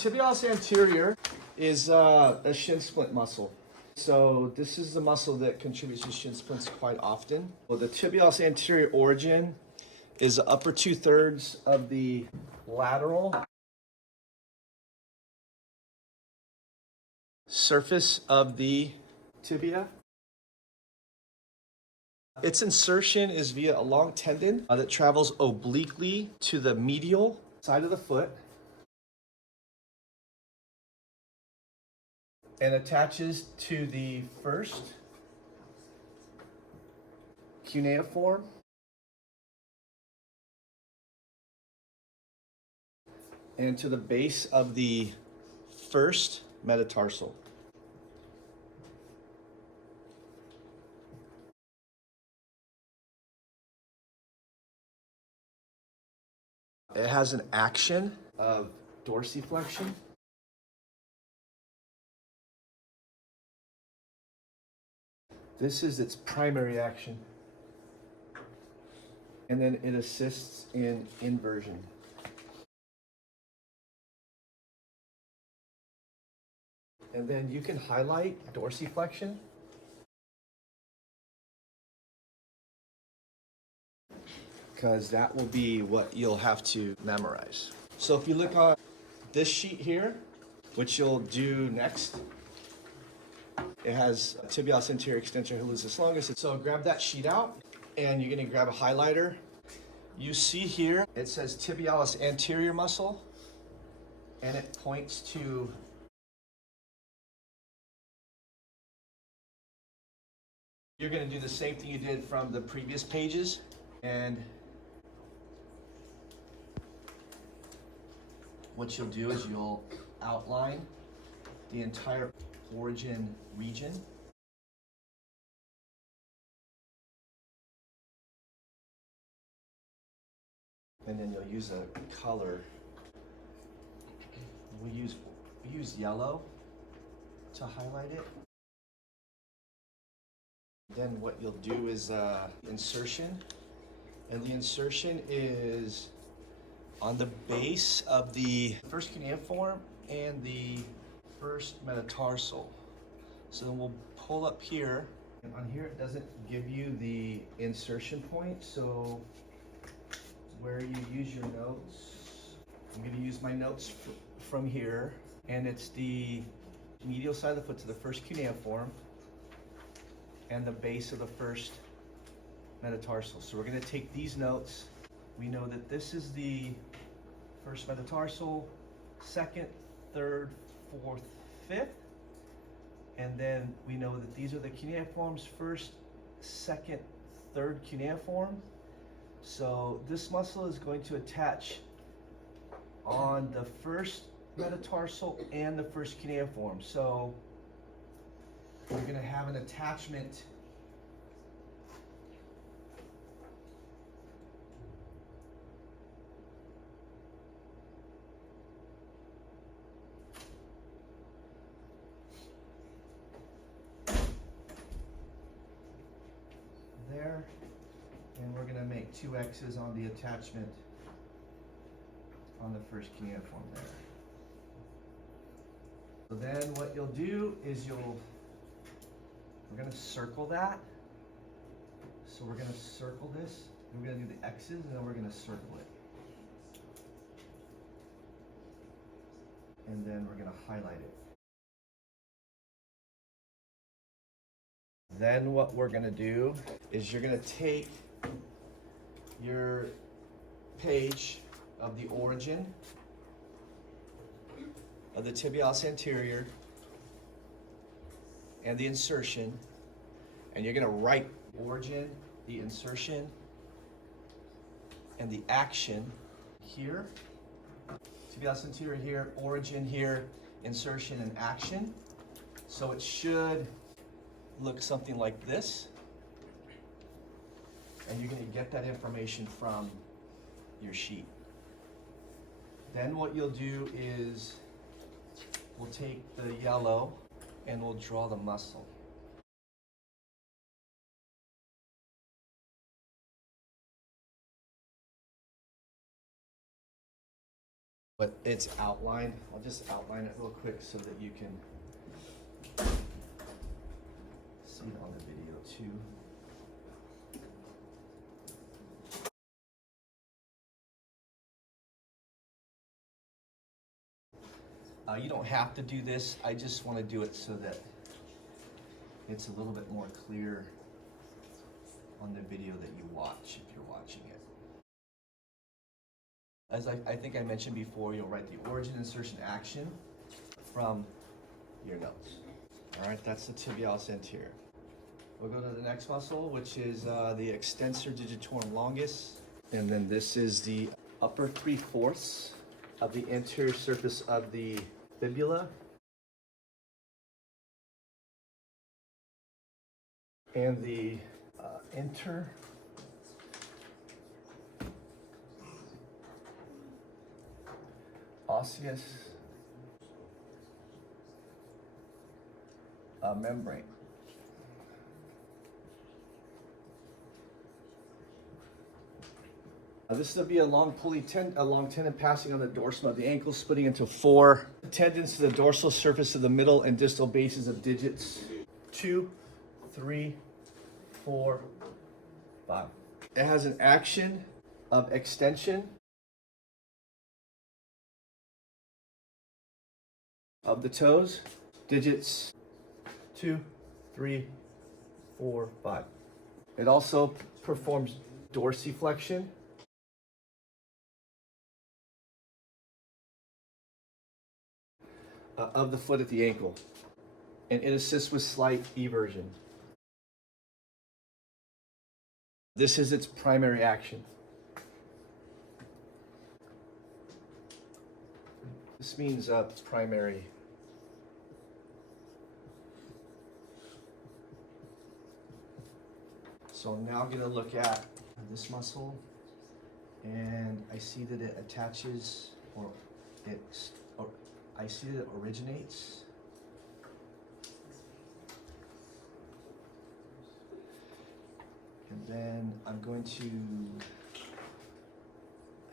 Tibialis anterior is a shin splint muscle. So this is the muscle that contributes to shin splints quite often. Well, the tibialis anterior origin is the upper 2/3 of the lateral surface of the tibia. Its insertion is via a long tendon that travels obliquely to the medial side of the foot and attaches to the first cuneiform and to the base of the first metatarsal. It has an action of dorsiflexion. This is its primary action. And then it assists in inversion. And then you can highlight dorsiflexion. Because that will be what you'll have to memorize. So if you look on this sheet here, which you'll do next, it has tibialis anterior extensor hallucis longus. So grab that sheet out and you're gonna grab a highlighter. You see here, it says tibialis anterior muscle and it points to you're gonna do the same thing you did from the previous pages and what you'll do is you'll outline the entire origin region. And then you'll use a color. We use yellow to highlight it. Then what you'll do is insertion. And the insertion is on the base of the first cuneiform and the first metatarsal. So then we'll pull up here. And on here it doesn't give you the insertion point, so where you use your notes, I'm going to use my notes from here, and it's the medial side of the foot to the first cuneiform and the base of the first metatarsal. So we're going to take these notes. We know that this is the first metatarsal, second, third, fourth, fifth. And then we know that these are the cuneiforms, first, second, third cuneiform. So this muscle is going to attach on the first metatarsal and the first cuneiform. So we're going to have an attachment there, and we're going to make 2 X's on the attachment on the first cuneiform there. So then what you'll do is we're going to circle that. So we're going to circle this, we're going to do the X's, and then we're going to circle it. And then we're going to highlight it. Then what we're going to do is you're going to take your page of the origin of the tibialis anterior and the insertion, and you're going to write origin, the insertion, and the action here. Tibialis anterior here, origin here, insertion and action. So it should look something like this. And you're going to get that information from your sheet. Then what you'll do is we'll take the yellow and we'll draw the muscle. but it's outlined. I'll just outline it real quick so that you can see it on the video too. You don't have to do this. I just want to do it so that it's a little bit more clear on the video that you watch if you're watching it. As I think I mentioned before, you'll write the origin, insertion, action from your notes. All right, that's the tibialis anterior. We'll go to the next muscle, which is the extensor digitorum longus. And then this is the upper 3/4 of the anterior surface of the fibula. And the interosseous membrane. This will be a long tendon passing on the dorsum of the ankle, splitting into 4 tendons to the dorsal surface of the middle and distal bases of digits 2, 3, 4, 5. It has an action of extension of the toes, digits 2, 3, 4, 5. It also performs dorsiflexion of the foot at the ankle, and it assists with slight eversion. This is its primary action. This means primary. So now I'm going to look at this muscle, and I see that it attaches, I see that it originates and then I'm going to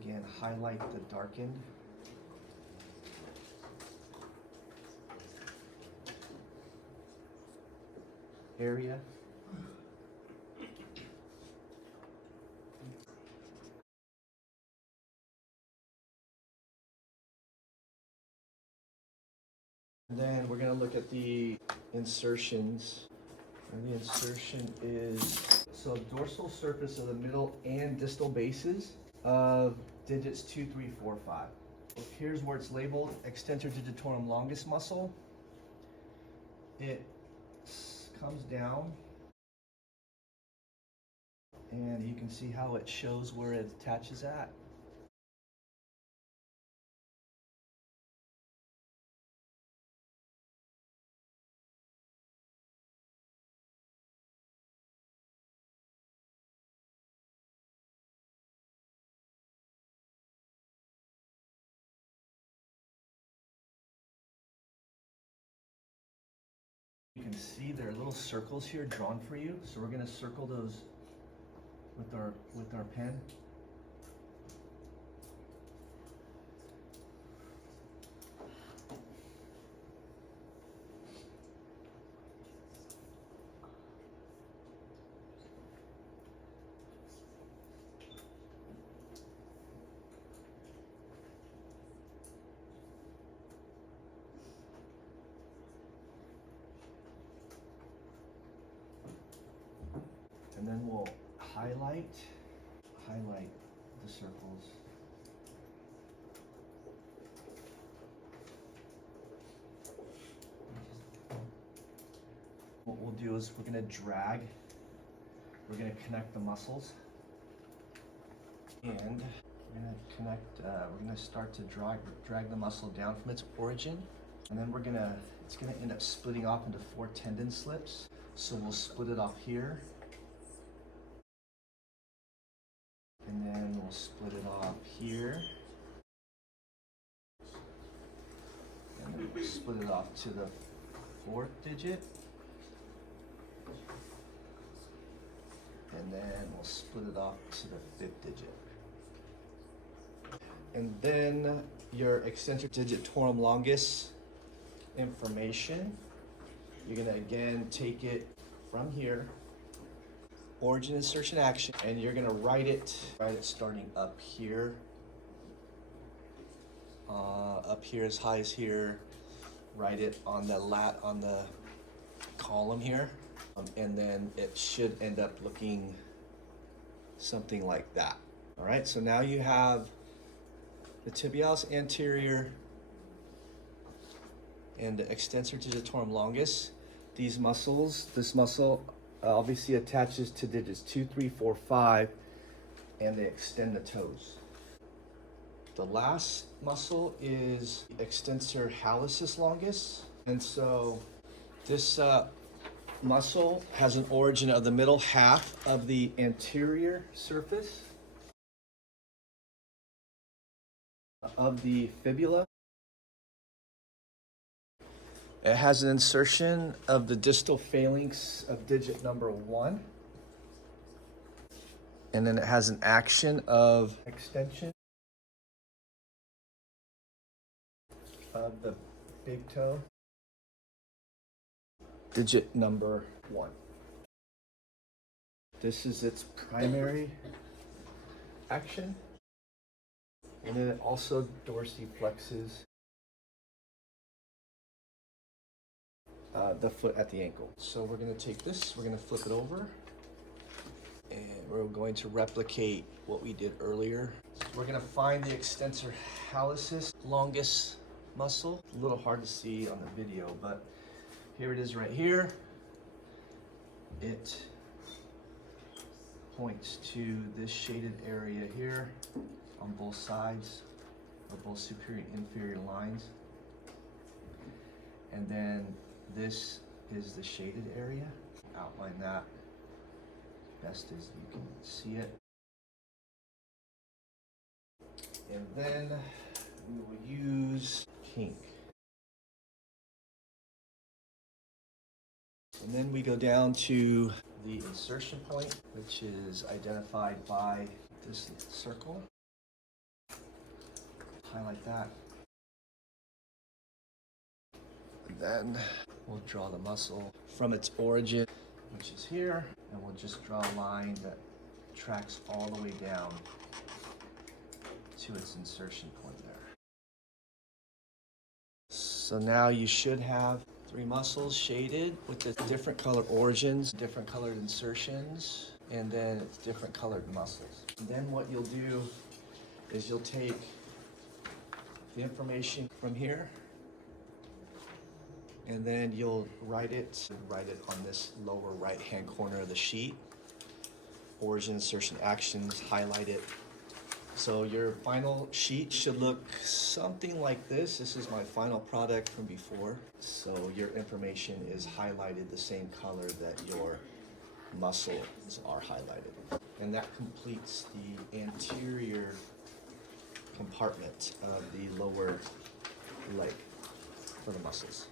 again highlight the darkened area. And then we're going to look at the insertions. And the insertion is, so dorsal surface of the middle and distal bases of digits 2, 3, 4, 5. Here's where it's labeled, extensor digitorum longus muscle. It comes down, and you can see how it shows where it attaches at. You can see there are little circles here drawn for you, so we're going to circle those with our pen. And then we'll highlight the circles. What we'll do is we're going to connect the muscles, and we're going to start to drag the muscle down from its origin, and then it's going to end up splitting off into 4 tendon slips. So we'll split it off here, and then we'll split it off here, and then we'll split it off to the 4th digit, and then we'll split it off to the 5th digit. And then your extensor digitorum longus information. You're gonna again take it from here, origin, insertion, action, and you're gonna write it starting up here as high as here. Write it on the column here, and then it should end up looking something like that. All right, so now you have the tibialis anterior and the extensor digitorum longus. These muscles, this muscle obviously attaches to digits 2, 3, 4, 5, and they extend the toes. The last muscle is extensor hallucis longus. And so this muscle has an origin of the middle half of the anterior surface of the fibula. It has an insertion of the distal phalanx of digit number 1. And then it has an action of extension of the big toe, digit number 1. This is its primary action. And then it also dorsiflexes the foot at the ankle. So we're going to take this, we're going to flip it over, and we're going to replicate what we did earlier. We're going to find the extensor hallucis longus muscle. A little hard to see on the video, but here it is right here. It points to this shaded area here on both sides of both superior and inferior lines. And then this is the shaded area. Outline that best as you can see it. And then we will use kink. And then we go down to the insertion point, which is identified by this circle. Highlight that. And then we'll draw the muscle from its origin, which is here, and we'll just draw a line that tracks all the way down to its insertion point there. So now you should have 3 muscles shaded with the different color origins, different colored insertions, and then it's different colored muscles. And then what you'll do is you'll take the information from here, and then you'll write it on this lower right hand corner of the sheet. Origin, insertion, actions, highlight it. So your final sheet should look something like this. This is my final product from before. So your information is highlighted the same color that your muscles are highlighted. And that completes the anterior compartment of the lower leg for the muscles.